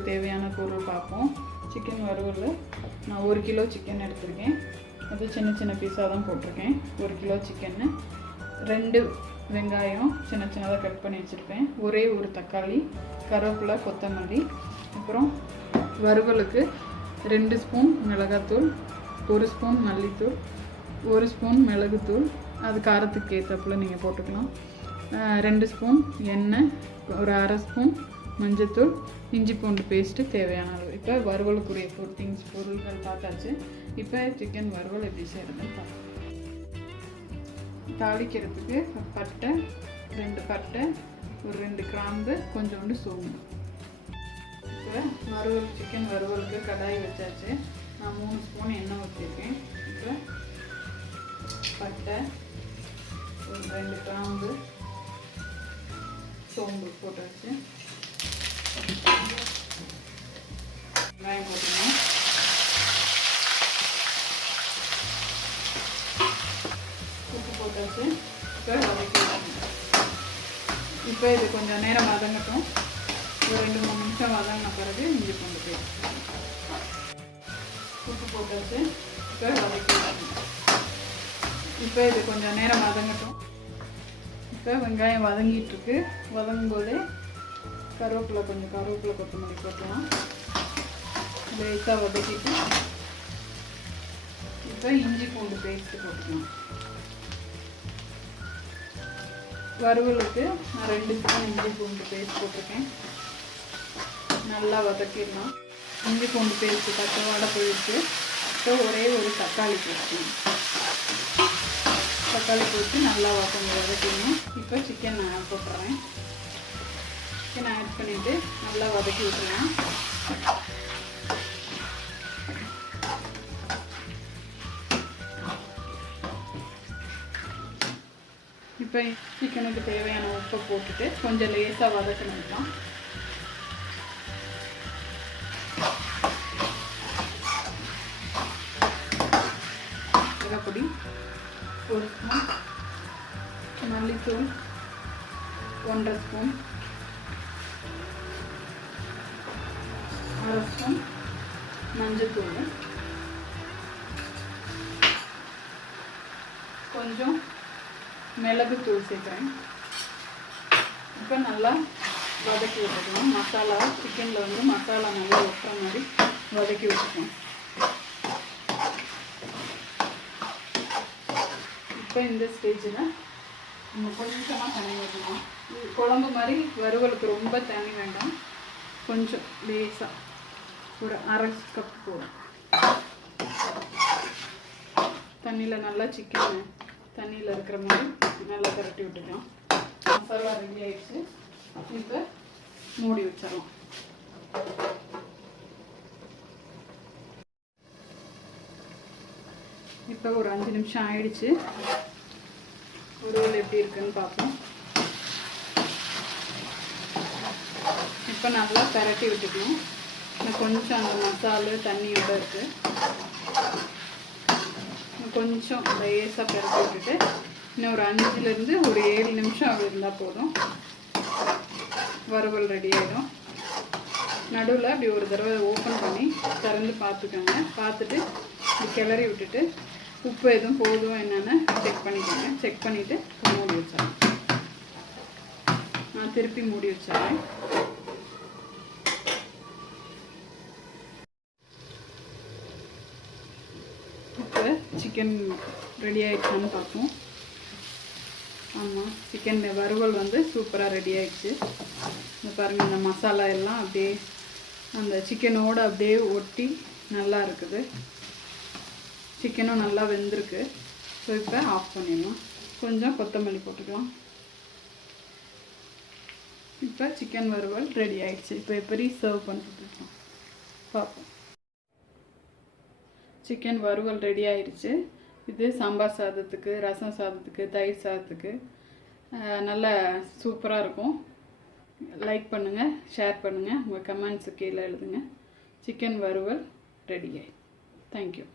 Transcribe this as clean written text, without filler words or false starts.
வறுவலுக்கு தேவையான பொருள் பார்ப்போம். சிக்கன் வறுவல் நான் 1 கிலோ சிக்கன் எடுத்திருக்கேன். அது சின்ன சின்ன பீஸாக தான் போட்டிருக்கேன். 1 கிலோ சிக்கன்னு 2 வெங்காயம் சின்ன சின்னதாக கட் பண்ணி வச்சுருப்பேன். ஒரே ஒரு தக்காளி, கருவேப்பிலை, கொத்தமல்லி. அப்புறம் வறுவலுக்கு 2 ஸ்பூன் மிளகாத்தூள், 1 ஸ்பூன் மல்லித்தூள், 1 ஸ்பூன் மிளகுத்தூள், அது காரத்துக்கு ஏற்றப்பல நீங்கள் போட்டுக்கலாம். 2 ஸ்பூன் எண்ணெய், ஒரு அரை ஸ்பூன் மஞ்சத்தூள், இஞ்சி பூண்டு பேஸ்ட்டு தேவையான அளவு. இப்போ வறுவலுக்குரிய பொருள்கள் பார்த்தாச்சு. இப்போ சிக்கன் வறுவல் எப்படி செய்கிறதுன்னு பார்க்கலாம். தாளிக்கிறதுக்கு பட்டை, 2 பட்டை, ஒரு 2 கிராம்பு, கொஞ்சோண்டு சோம்பு. இப்போ சிக்கன் வறுவலுக்கு கடாய் வச்சாச்சு. நான் 3 ஸ்பூன் எண்ணெய் ஊற்றிருக்கேன். இப்போ பட்டை, ஒரு 2 கிராம்பு, சோம்பு போட்டாச்சு. வெங்காயம் போட்டுக்கணும். உப்பு போட்டாச்சு. இப்போ வதக்கிடணும். இப்போ இது கொஞ்சம் நேரம் வதங்கட்டும். ஒரு 2-3 நிமிஷம் வதங்கின பிறகு இஞ்சி பூண்டு பேஸ்ட் உப்பு போட்டாச்சு. இப்போ வதக்கிடணும். இப்போ இது கொஞ்சம் நேரம் வதங்கட்டும். இப்போ வெங்காயம் வதங்கிட்டுருக்கு. வதங்கும் போதே கருவேப்பிலை, கொத்தமல்லி போட்டலாம். லேசாக வதக்கிட்டு இப்போ இஞ்சி பூண்டு பேஸ்ட்டு போட்டுக்கலாம். வறுவலுக்கு நான் 2 ஸ்பூன் இஞ்சி பூண்டு பேஸ்ட் போட்டிருக்கேன். நல்லா வதக்கிடலாம். இஞ்சி பூண்டு பேஸ்ட்டு பச்சை வாடை போயிடுச்சு. இப்போ ஒரே ஒரு தக்காளி போட்டுக்கணும். தக்காளி போட்டு நல்லா வதக்கணும். இப்போ சிக்கன் போட்டுறேன். சிக்கன் ஆட் பண்ணிவிட்டு நல்லா வதக்கி விட்டுறேன். இப்போ சிக்கனுக்கு தேவையான உப்பை போட்டுட்டு கொஞ்சம் லேசாக வதக்கணும். மிளகாப்பொடி, 1 ஸ்பூன் மல்லித்தூள், 1.5 ஸ்பூன், அரை ஸ்பூன் மஞ்சத்தூள், கொஞ்சம் மிளகுத்தூள் சேர்க்குறேன். இப்போ நல்லா வதக்கி விட்டுக்கலாம். மசாலா சிக்கனில் மசாலா நல்லா ஒட்டுற மாதிரி வதக்கி விட்டுக்கலாம். இப்போ இந்த ஸ்டேஜில் நம்ம கொஞ்சமாக தண்ணி ஊற்றலாம். குழம்பு மாதிரி வறுவலுக்கு ரொம்ப தண்ணி வேண்டாம். கொஞ்சம் லேசாக ஒரு அரை கப் போடும். தண்ணியில் நல்லா சிக்கன் தண்ணியில் இருக்கிற மாதிரி நல்லா கரட்டி விட்டுக்கலாம். மசாலா ரெடி ஆகிடுச்சு. இப்போ மூடி வச்சிடலாம். இப்போ ஒரு 5 நிமிஷம் ஆயிடுச்சு. வறுவல் எப்படி இருக்குன்னு பார்ப்போம். இப்போ நல்லா பரட்டி விட்டுக்கணும். கொஞ்சம் அந்த மசாலா தண்ணியோட இருக்குது. கொஞ்சம் லேசாக பரட்டி விட்டுட்டு இன்னும் ஒரு 5லேருந்து ஒரு 7 நிமிஷம் அப்படி இருந்தால் போதும். வறுவல் ரெடி ஆகிடும். நடுவில் அப்படி ஒரு தடவை ஓப்பன் பண்ணி திறந்து பார்த்துக்கோங்க. பார்த்துட்டு கிளறி விட்டுட்டு உப்பு எதுவும் போதும் என்னென்னு செக் பண்ணிக்கோங்க. செக் பண்ணிவிட்டு மூடி வச்சிடலாம். நான் திருப்பி மூடி வச்சிடறேன். இப்போ சிக்கன் ரெடி ஆகிடுச்சான்னு பார்ப்போம். ஆமாம், சிக்கன் வறுவல் சூப்பராக ரெடி ஆகிடுச்சு. இந்த பாருங்கள், இந்த மசாலா எல்லாம் அப்படியே அந்த சிக்கனோடு அப்படியே ஒட்டி நல்லா இருக்குது. சிக்கனும் நல்லா வெந்திருக்கு. ஸோ இப்போ ஆஃப் பண்ணிடலாம். கொஞ்சம் கொத்தமல்லி போட்டுக்கலாம். இப்போ சிக்கன் வறுவல் ரெடி ஆகிடுச்சு. இப்போ எப்படி சர்வ் பண்ணிட்டு பார்ப்போம். சிக்கன் வறுவல் ரெடி ஆகிடுச்சு. இது சாம்பார் சாதத்துக்கு, ரசம் சாதத்துக்கு, தயிர் சாதத்துக்கு நல்லா சூப்பராக இருக்கும். லைக் பண்ணுங்கள், ஷேர் பண்ணுங்கள், உங்கள் கமெண்ட்ஸு கீழே எழுதுங்க. சிக்கன் வறுவல் ரெடி ஆகி. தேங்க்யூ.